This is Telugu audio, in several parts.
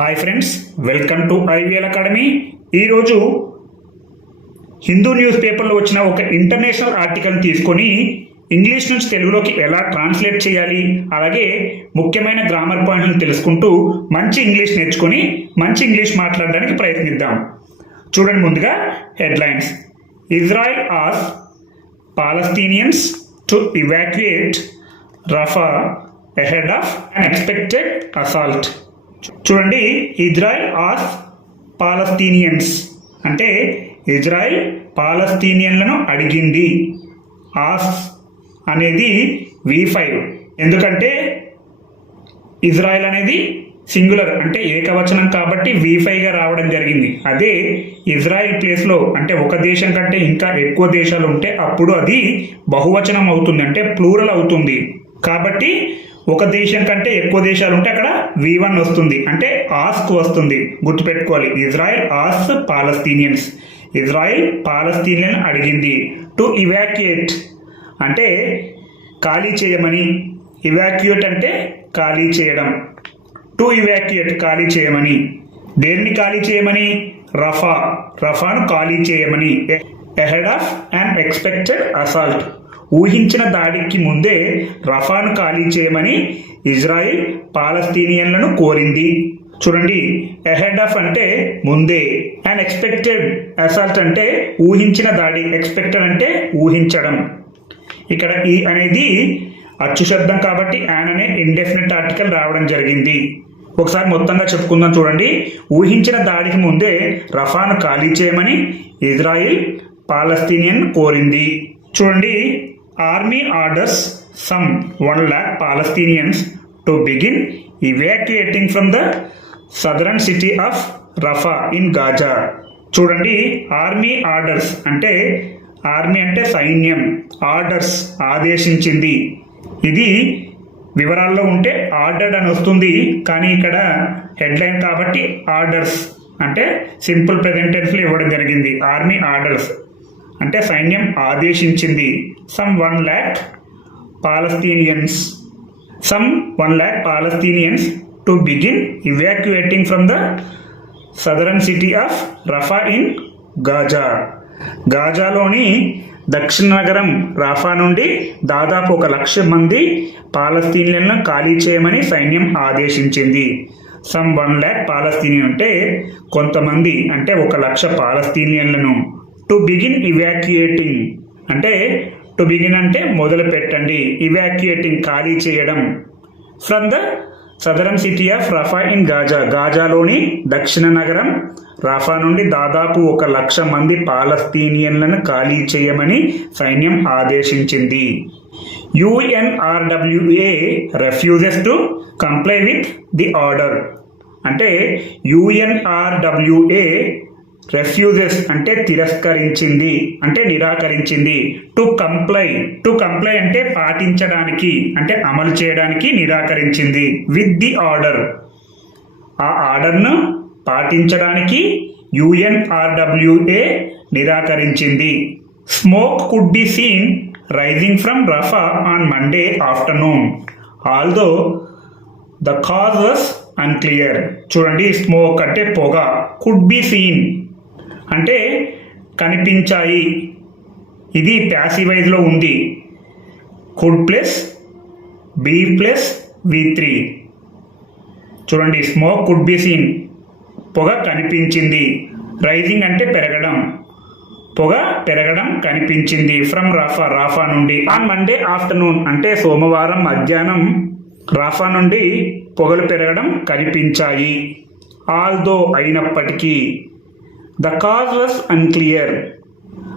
Hi friends welcome to IVL academy. ఈరోజు హిందూ న్యూస్ పేపర్లో వచ్చిన ఒక ఇంటర్నేషనల్ ఆర్టికల్ తీసుకొని ఇంగ్లీష్ నుంచి తెలుగులోకి ఎలా ట్రాన్స్లేట్ చేయాలి అలాగే ముఖ్యమైన గ్రామర్ పాయింట్లను తెలుసుకుంటూ మంచి ఇంగ్లీష్ నేర్చుకొని మంచి ఇంగ్లీష్ మాట్లాడడానికి ప్రయత్నిద్దాం. చూడండి ముందుగా headlines. Israel as Palestinians to evacuate Rafah ahead of an expected assault. చూడండి ఇజ్రాయిల్ ఆస్ పాలస్తీనియన్స్. అంటే ఇజ్రాయిల్ పాలస్తీనియన్లను అడిగింది. ఆస్ అనేది వి ఫైవ్. ఎందుకంటే ఇజ్రాయెల్ అనేది సింగులర్ అంటే ఏకవచనం కాబట్టి వి రావడం జరిగింది. అదే ఇజ్రాయెల్ ప్లేస్లో అంటే ఒక దేశం కంటే ఇంకా ఎక్కువ దేశాలు ఉంటే అప్పుడు అది బహువచనం అవుతుంది అంటే ప్లూరల్ అవుతుంది. కాబట్టి ఒక దేశం కంటే ఎక్కువ దేశాలు ఉంటే అక్కడ వి వన్ వస్తుంది. అంటే ఆస్క్ వస్తుంది. గుర్తుపెట్టుకోవాలి. Israel as Palestinians. Israel Palestinian అడిగింది టు ఇవాక్యుయేట్ అంటే ఖాళీ చేయమని. ఇవాక్యుయేట్ అంటే ఖాళీ చేయడం. టు ఇవాక్యుయేట్ ఖాళీ చేయమని. దేన్ని ఖాళీ చేయమని? రఫా. రఫాను ఖాళీ చేయమని. Ahead of and expected assault ఊహించిన దాడికి ముందే రఫాను ఖాళీ చేయమని ఇజ్రాయిల్ పాలస్తీనియన్లను కోరింది. చూడండి ఎహెడ్ ఆఫ్ అంటే ముందే అండ్ ఎక్స్పెక్టెడ్ అసాల్ట్ అంటే ఊహించిన దాడి ఎక్స్పెక్టెడ్ అంటే ఊహించడం. ఇక్కడ ఈ అనేది అచ్చు శబ్దం కాబట్టి యాన్ అనే ఇండెఫినెట్ ఆర్టికల్ రావడం జరిగింది. ఒకసారి మొత్తంగా చెప్పుకుందాం చూడండి. ఊహించిన దాడికి ముందే రఫాను ఖాళీ చేయమని ఇజ్రాయిల్ పాలస్తీనియన్ కోరింది. చూడండి army orders some one lakh Palestinians to begin evacuating from the southern city of Rafah in Gaza చూడండి ఆర్మీ ఆర్డర్స్ అంటే ఆర్మీ అంటే సైన్యం ఆర్డర్స్ ఆదేశించింది. ఇది వివరాల్లో ఉంటే ఆర్డర్డ్ అని వస్తుంది కానీ ఇక్కడ హెడ్లైన్ కాబట్టి ఆర్డర్స్ అంటే సింపుల్ ప్రెజెంటెన్స్లో ఇవ్వడం జరిగింది. ఆర్మీ ఆర్డర్స్ అంటే సైన్యం ఆదేశించింది. Some one lakh Palestinians some one lakh Palestinians to begin evacuating from the southern city of Rafah in Gaza గాజాలోని దక్షిణ నగరం రాఫా నుండి దాదాపు ఒక లక్ష మంది పాలస్తీనియన్లను ఖాళీ చేయమని సైన్యం ఆదేశించింది. సమ్ వన్ ల్యాక్ పాలస్తీనియన్ అంటే కొంతమంది అంటే ఒక లక్ష పాలస్తీనియన్లను టు బిగిన్ ఇవాక్యుయేటింగ్. అంటే టు బిగిన్ అంటే మొదలు పెట్టండి. ఇవాక్యుయేటింగ్ ఖాళీ చేయడం. From the southern city of Rafah in Gaza. గాజాలోని దక్షిణ నగరం రఫా నుండి దాదాపు ఒక లక్ష మంది పాలస్తీనియన్లను ఖాళీ చేయమని సైన్యం ఆదేశించింది. UNRWA refuses to comply with the order అంటే యుఎన్ఆర్డబ్ల్యూఏ రెఫ్యూజెస్ అంటే తిరస్కరించింది అంటే నిరాకరించింది. టు కంప్లై టు కంప్లై అంటే పాటించడానికి అంటే అమలు చేయడానికి నిరాకరించింది. విత్ ది ఆర్డర్ ఆ ఆర్డర్ను పాటించడానికి యుఎన్ఆర్డబ్ల్యూఏ నిరాకరించింది. Smoke could be seen rising from Rafah on Monday afternoon although the cause was unclear చూడండి స్మోక్ అంటే పొగ. కుడ్ బి సీన్ అంటే కనిపించాయి. ఇది ప్యాసివైజ్లో ఉంది. Could plus be plus V three చూడండి స్మోక్ కుడ్ బి సీన్ పొగ కనిపించింది. రైజింగ్ అంటే పెరగడం. పొగ పెరగడం కనిపించింది. ఫ్రమ్ రాఫా రాఫా నుండి. ఆన్ మండే ఆఫ్టర్నూన్ అంటే సోమవారం మధ్యాహ్నం రాఫా నుండి పొగలు పెరగడం కనిపించాయి. ఆల్దో అయినప్పటికీ ద కాజ్ వాస్ అన్క్లియర్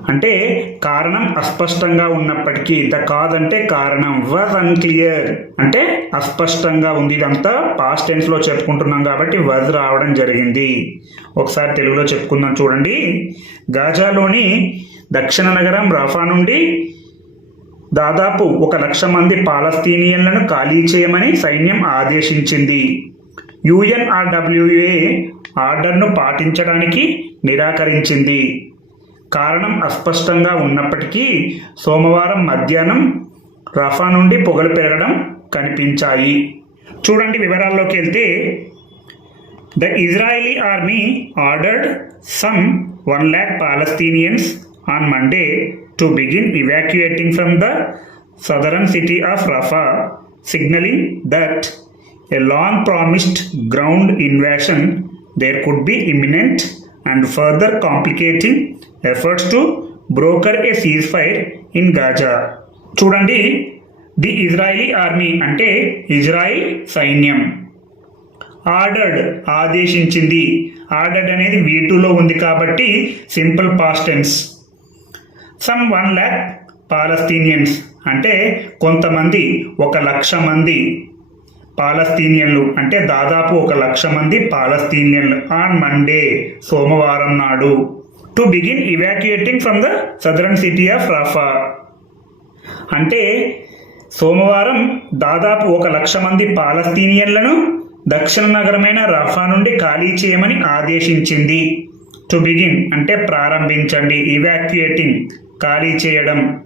అంటే కారణం అస్పష్టంగా ఉన్నప్పటికీ ద కాజ్ అంటే కారణం వాజ్ అన్క్లియర్ అంటే అస్పష్టంగా ఉంది. ఇదంతా పాస్ట్ టెన్స్లో చెప్పుకుంటున్నాం కాబట్టి వజ్ రావడం జరిగింది. ఒకసారి తెలుగులో చెప్పుకుందాం చూడండి. గాజాలోని దక్షిణ నగరం రఫా నుండి దాదాపు ఒక లక్ష మంది పాలస్తీనియన్లను ఖాళీ చేయమని సైన్యం ఆదేశించింది. యుఎన్ఆర్డబ్ల్యూఏ ఆర్డర్ను పాటించడానికి నిరాకరించింది. కారణం అస్పష్టంగా ఉన్నప్పటికీ సోమవారం మధ్యాహ్నం రఫా నుండి పొగలు పెరగడం కనిపించాయి. చూడండి వివరాల్లోకి వెళ్తే the Israeli army ordered some one lakh Palestinians on Monday to begin evacuating from the southern city of Rafah signaling that a long promised ground invasion there could be imminent and further complicating efforts to broker a ceasefire in Gaza. చూడండి ది ఇజ్రాయిలీ ఆర్మీ అంటే ఇజ్రాయిల్ సైన్యం. ఆర్డర్డ్ ఆదేశించింది. ఆర్డర్డ్ అనేది వీటూలో ఉంది కాబట్టి simple past tense. Some one lakh Palestinians అంటే కొంతమంది ఒక లక్ష మంది. పాలస్తీనియన్లు అంటే దాదాపు ఒక లక్ష మంది పాలస్తీనియన్లు. ఆన్ మండే సోమవారం నాడు. To begin evacuating from the southern city of Rafah. అంటే సోమవారం దాదాపు ఒక లక్ష మంది పాలస్తీనియన్లను దక్షిణ నగరమైన రఫా నుండి ఖాళీ చేయమని ఆదేశించింది. టు బిగిన్ అంటే ప్రారంభించండి ఇవాక్యుయేటింగ్ ఖాళీ చేయడం.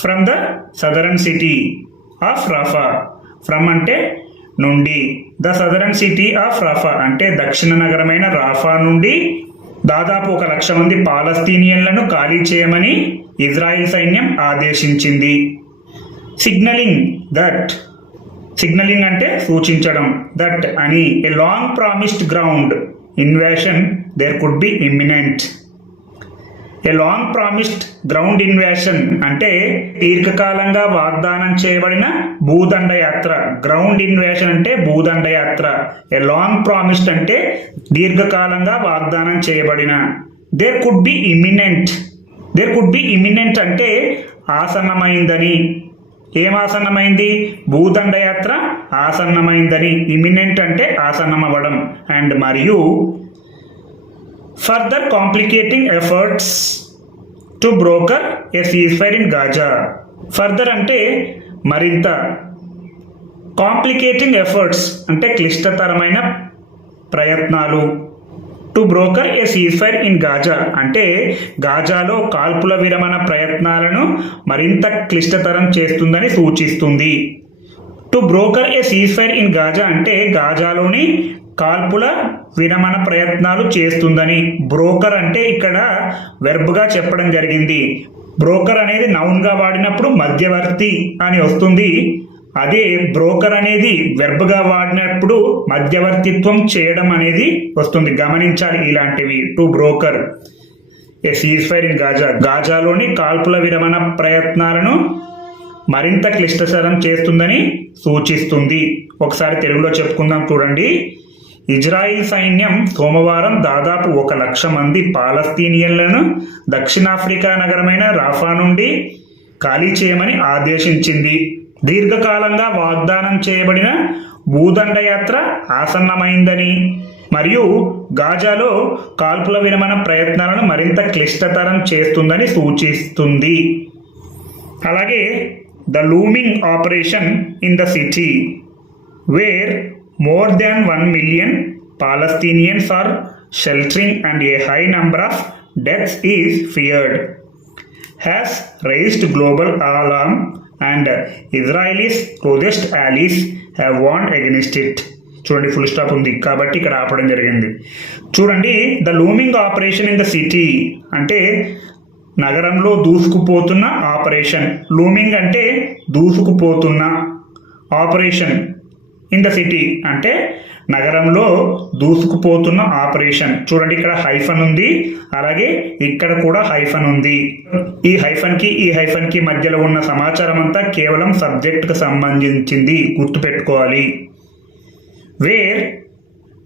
From the southern city of Rafah. From అంటే నుండి. The southern city of Rafah అంటే దక్షిణ నగరమైన రాఫా నుండి దాదాపు ఒక లక్ష మంది పాలస్తీనియన్లను ఖాళీ చేయమని ఇజ్రాయిల్ సైన్యం ఆదేశించింది. Signalling that. సిగ్నలింగ్ అంటే సూచించడం దట్ అని. A long promised ground. Invasion there could be imminent. A long promised ground invasion అంటే దీర్ఘకాలంగా వాగ్దానం చేయబడిన భూదండ యాత్ర. గ్రౌండ్ ఇన్వేషన్ అంటే భూదండ యాత్ర. ఏ లాంగ్ ప్రామిస్డ్ అంటే దీర్ఘకాలంగా వాగ్దానం చేయబడిన. There could be imminent there could be imminent అంటే ఆసన్నమైందని. ఏం ఆసన్నమైంది? భూదండయాత్ర ఆసన్నమైందని. ఇమినెంట్ అంటే ఆసన్నమవ్వడం. అండ్ మరియు further complicating efforts to broker a ceasefire in Gaza further అంటే మరింత కాంప్లికేటింగ్ ఎఫర్ట్స్ అంటే క్లిష్టతరమైన ప్రయత్నాలు to broker a ceasefire in Gaza అంటే గాజాలో కాల్పుల విరమణ ప్రయత్నాలను మరింత క్లిష్టతరం చేస్తుందని సూచిస్తుంది. To broker a ceasefire in Gaza అంటే గాజాలోని కాల్పుల విరమణ ప్రయత్నాలు చేస్తుందని బ్రోకర్ అంటే ఇక్కడ వెర్బ్గా చెప్పడం జరిగింది. బ్రోకర్ అనేది నౌన్గా వాడినప్పుడు మధ్యవర్తి అని వస్తుంది. అదే బ్రోకర్ అనేది వెర్బ్గా వాడినప్పుడు మధ్యవర్తిత్వం చేయడం అనేది వస్తుంది. గమనించాలి ఇలాంటివి. To broker. A ceasefire in Gaza గాజాలోని కాల్పుల విరమణ ప్రయత్నాలను మరింత క్లిష్టతరం చేస్తుందని సూచిస్తుంది. ఒకసారి తెలుగులో చెప్పుకుందాం చూడండి. ఇజ్రాయిల్ సైన్యం సోమవారం దాదాపు ఒక లక్ష మంది పాలస్తీనియన్లను దక్షిణాఫ్రికా నగరమైన రాఫా నుండి ఖాళీ చేయమని ఆదేశించింది. దీర్ఘకాలంగా వాగ్దానం చేయబడిన భూదండయాత్ర ఆసన్నమైందని మరియు గాజాలో కాల్పుల విరమణ ప్రయత్నాలను మరింత క్లిష్టతరం చేస్తుందని సూచిస్తుంది. అలాగే the looming operation in the city where more than one million Palestinians are sheltering and a high number of deaths is feared has raised global alarm and Israelis closest allies have warned against it. చూడండి ఫుల్ స్టాప్ ఉంది. కాబట్టి ఇక్కడ ఆపడం జరిగింది. చూడండి the looming operation in the city అంటే నగరంలో దూసుకుపోతున్న ఆపరేషన్ లూమింగ్ అంటే దూసుకుపోతున్న ఆపరేషన్ ఇన్ ద సిటీ అంటే నగరంలో దూసుకుపోతున్న ఆపరేషన్. చూడండి ఇక్కడ హైఫన్ ఉంది. అలాగే ఇక్కడ కూడా హైఫన్ ఉంది. ఈ హైఫన్కి ఈ హైఫన్కి మధ్యలో ఉన్న సమాచారం అంతా కేవలం సబ్జెక్టుకు సంబంధించింది గుర్తుపెట్టుకోవాలి. వేర్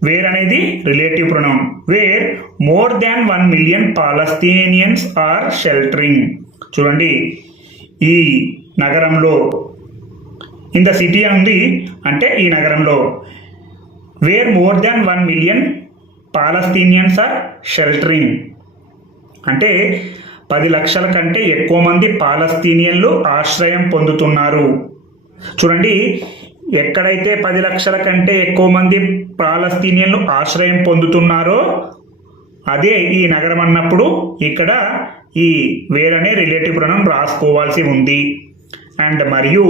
వేర్ అనేది relative pronoun where more than one million Palestinians are sheltering చూడండి. ఈ నగరంలో ఇన్ ద సిటీ ఉంది అంటే ఈ నగరంలో. Where more than one million Palestinians are sheltering. అంటే పది లక్షల కంటే ఎక్కువ మంది పాలస్తీనియన్లు ఆశ్రయం పొందుతున్నారు. చూడండి ఎక్కడైతే పది లక్షల కంటే ఎక్కువ మంది పాలస్తీనియన్లు ఆశ్రయం పొందుతున్నారో అదే ఈ నగరం అన్నప్పుడు ఇక్కడ ఈ వేరనే రిలేటివ్ రుణం రాసుకోవాల్సి ఉంది. అండ్ మరియు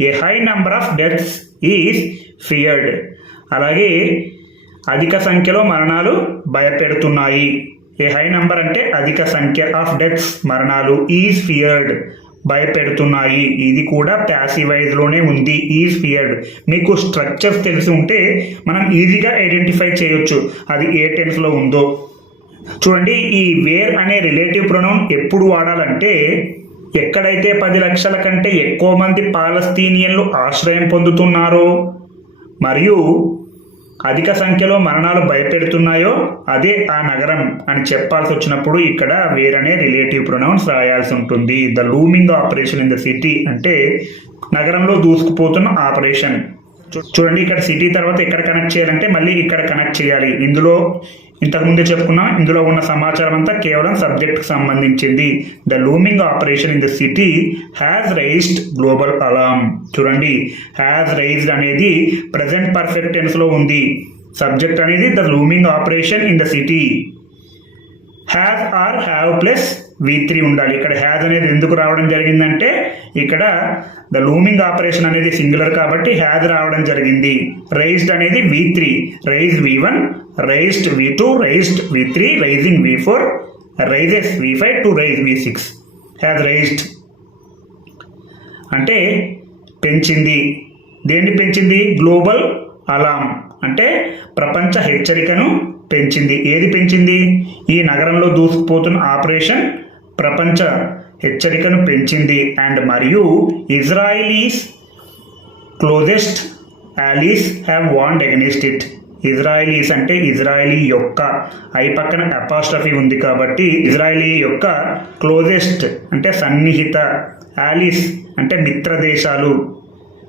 a high number of deaths is feared అలాగే అధిక సంఖ్యలో మరణాలు భయపెడుతున్నాయి. ఏ హై నెంబర్ అంటే అధిక సంఖ్య ఆఫ్ డెత్స్ మరణాలు ఈజ్ ఫియర్డ్ భయపెడుతున్నాయి. ఇది కూడా ప్యాసివైజ్లోనే ఉంది ఈజ్ ఫియర్డ్ మీకు స్ట్రక్చర్స్ తెలిసి ఉంటే మనం ఈజీగా ఐడెంటిఫై చేయొచ్చు అది ఏ టెన్స్లో ఉందో. చూడండి ఈ వేర్ అనే రిలేటివ్ ప్రొనౌన్ ఎప్పుడు వాడాలంటే ఎక్కడైతే పది లక్షల కంటే ఎక్కువ మంది పాలస్తీనియన్లు ఆశ్రయం పొందుతున్నారో మరియు అధిక సంఖ్యలో మరణాలు భయపెడుతున్నాయో అదే ఆ నగరం అని చెప్పాల్సి వచ్చినప్పుడు ఇక్కడ వేరనే రిలేటివ్ ప్రొనౌన్స్ రాయాల్సి ఉంటుంది. The looming operation in the city అంటే నగరంలో దూసుకుపోతున్న ఆపరేషన్. చూ- చూడండి ఇక్కడ సిటీ తర్వాత ఎక్కడ కనెక్ట్ చేయాలంటే మళ్ళీ ఇక్కడ కనెక్ట్ చేయాలి. ఇందులో ఇంతకుముందే చెప్పుకున్నా ఇందులో ఉన్న సమాచారం అంతా కేవలం సబ్జెక్ట్కి సంబంధించింది. The looming operation in the city has raised global alarm చూడండి హ్యాజ్ రైజ్డ్ అనేది ప్రజెంట్ పర్ఫెక్ట్ టెన్స్లో ఉంది. సబ్జెక్ట్ అనేది the looming operation in the city has or have plus V three ఉండాలి. ఇక్కడ హ్యాజ్ అనేది ఎందుకు రావడం జరిగిందంటే ఇక్కడ ద లూమింగ్ ఆపరేషన్ అనేది సింగులర్ కాబట్టి హ్యాజ్ రావడం జరిగింది. రైజ్డ్ అనేది V three raise V one raised V two raised V three raising V four raises V five to raise V six has raised అంటే పెంచింది. దేన్ని పెంచింది? గ్లోబల్ అలామ్ అంటే ప్రపంచ హెచ్చరికను పెంచింది. ఏది పెంచింది? ఈ నగరంలో దూసుకుపోతున్న ఆపరేషన్ ప్రపంచ హెచ్చరికను పెంచింది. అండ్ మరియు Israelis closest allies have warned against it Israelis అంటే ఇజ్రాయిలీ యొక్క. ఐ పక్కన అపాస్ట్రఫీ ఉంది కాబట్టి ఇజ్రాయిలీ యొక్క క్లోజెస్ట్ అంటే సన్నిహిత యాలీస్ అంటే మిత్ర దేశాలు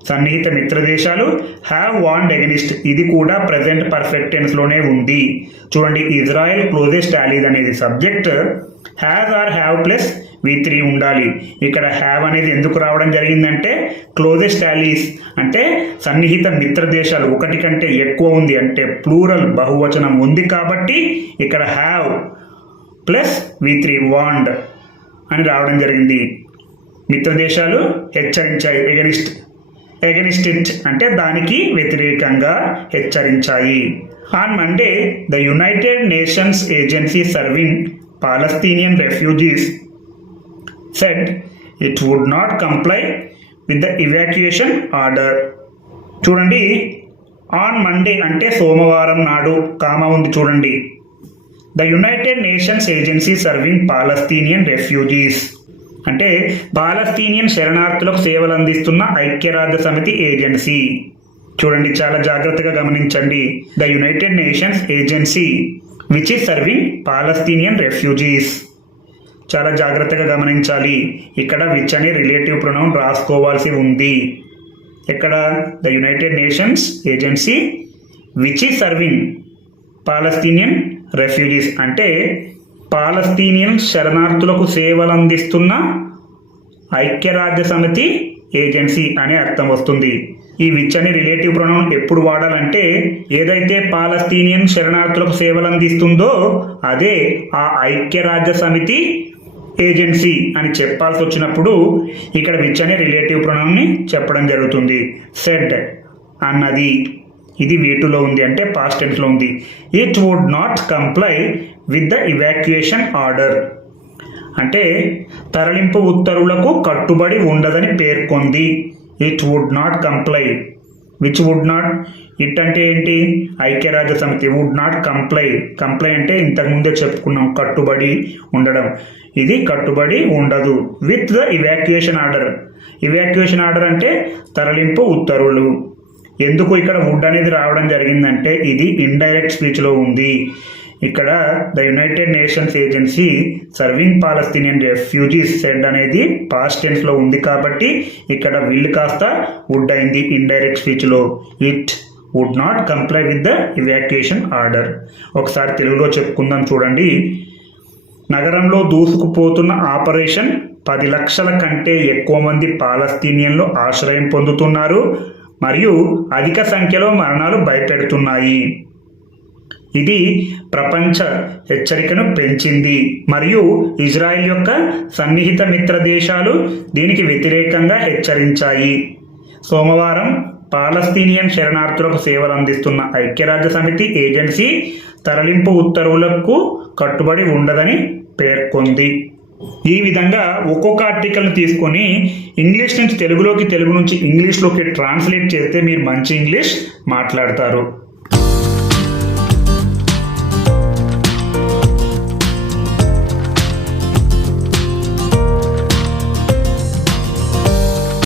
సన్నిహిత మిత్ర దేశాలు హ్యావ్ వాండ్ అగెనిస్ట్ ఇది కూడా ప్రజెంట్ పర్ఫెక్ట్ టెన్స్లోనే ఉంది. చూడండి ఇజ్రాయెల్ క్లోజెస్ట్ యాలీస్ అనేది subject have or have plus V three ఉండాలి. ఇక్కడ హ్యావ్ అనేది ఎందుకు రావడం జరిగిందంటే క్లోజెస్ట్ యాలీస్ అంటే సన్నిహిత మిత్ర దేశాలు ఒకటి కంటే ఎక్కువ ఉంది అంటే ప్లూరల్ బహువచనం ఉంది కాబట్టి ఇక్కడ have plus V three warned అని రావడం జరిగింది. మిత్ర దేశాలు హెచ్చరించాయి ఎగనిస్ట్ ఎగనిస్ట్ ఇట్ అంటే దానికి వ్యతిరేకంగా హెచ్చరించాయి. On Monday the United Nations agency serving Palestinian refugees said it would not comply with the evacuation order చూడండి ఆన్ మండే అంటే సోమవారం నాడు కామ ఉంది చూడండి. The United Nations agency serving Palestinian refugees అంటే పాలస్తీనియన్ శరణార్థులకు సేవలు అందిస్తున్న ఐక్యరాజ్య సమితి ఏజెన్సీ. చూడండి చాలా జాగ్రత్తగా గమనించండి. The United Nations agency which is serving Palestinian refugees చాలా జాగ్రత్తగా గమనించాలి. ఇక్కడ విచ్ అనే రిలేటివ్ ప్రొనౌన్ రాసుకోవాల్సి ఉంది. ఇక్కడ the United Nations agency which ఈ సర్వింగ్ పాలస్తీనియన్ రెఫ్యూజీస్ అంటే పాలస్తీనియన్ శరణార్థులకు సేవలు అందిస్తున్న ఐక్యరాజ్య సమితి ఏజెన్సీ అనే అర్థం వస్తుంది. ఈ విచ్ అనే రిలేటివ్ ప్రొనౌన్ ఎప్పుడు వాడాలంటే ఏదైతే పాలస్తీనియన్ శరణార్థులకు సేవలు అందిస్తుందో అదే ఆ ఐక్యరాజ్య సమితి ఏజెన్సీ అని చెప్పాల్సి వచ్చినప్పుడు ఇక్కడ విచ్ అనే రిలేటివ్ ప్రొనౌన్ని చెప్పడం జరుగుతుంది. సెడ్ అన్నది. ఇది వీటిలో ఉంది అంటే పాస్ట్ టెన్స్లో ఉంది. It would not comply with the evacuation order అంటే తరలింపు ఉత్తర్వులకు కట్టుబడి ఉండదని పేర్కొంది. It would not comply which would not it అంటే ఏంటి? ఐక్యరాజ్య సమితి వుడ్ నాట్ కంప్లై కంప్లై అంటే ఇంతకుముందే చెప్పుకున్నాం కట్టుబడి ఉండడం. ఇది కట్టుబడి ఉండదు. With the evacuation order evacuation order అంటే తరలింపు ఉత్తర్వులు. ఎందుకు ఇక్కడ వుడ్ అనేది రావడం జరిగిందంటే ఇది ఇండైరెక్ట్ స్పీచ్లో ఉంది. ఇక్కడ the United Nations agency serving Palestinian refugees said అనేది పాస్ట్ టెన్స్లో ఉంది కాబట్టి ఇక్కడ వీళ్ళు కాస్త వుడ్ అయింది indirect స్పీచ్లో it would not comply with the evacuation order ఒకసారి తెలుగులో చెప్పుకుందాం చూడండి. నగరంలో దూసుకుపోతున్న ఆపరేషన్ పది లక్షల కంటే ఎక్కువ మంది పాలస్తీనియన్లు ఆశ్రయం పొందుతున్నారు మరియు అధిక సంఖ్యలో మరణాలు భయపెడుతున్నాయి. ఇది ప్రపంచ హెచ్చరికను పెంచింది. మరియు ఇజ్రాయెల్ యొక్క సన్నిహిత మిత్ర దేశాలు దీనికి వ్యతిరేకంగా హెచ్చరించాయి. సోమవారం పాలస్తీనియన్ శరణార్థులకు సేవలు అందిస్తున్న ఐక్యరాజ్య సమితి ఏజెన్సీ తరలింపు ఉత్తర్వులకు కట్టుబడి ఉండదని పేర్కొంది. ఈ విధంగా ఒక్కొక్క ఆర్టికల్ని తీసుకొని ఇంగ్లీష్ నుంచి తెలుగులోకి తెలుగు నుంచి ఇంగ్లీష్లోకి ట్రాన్స్లేట్ చేస్తే మీరు మంచి ఇంగ్లీష్ మాట్లాడతారు.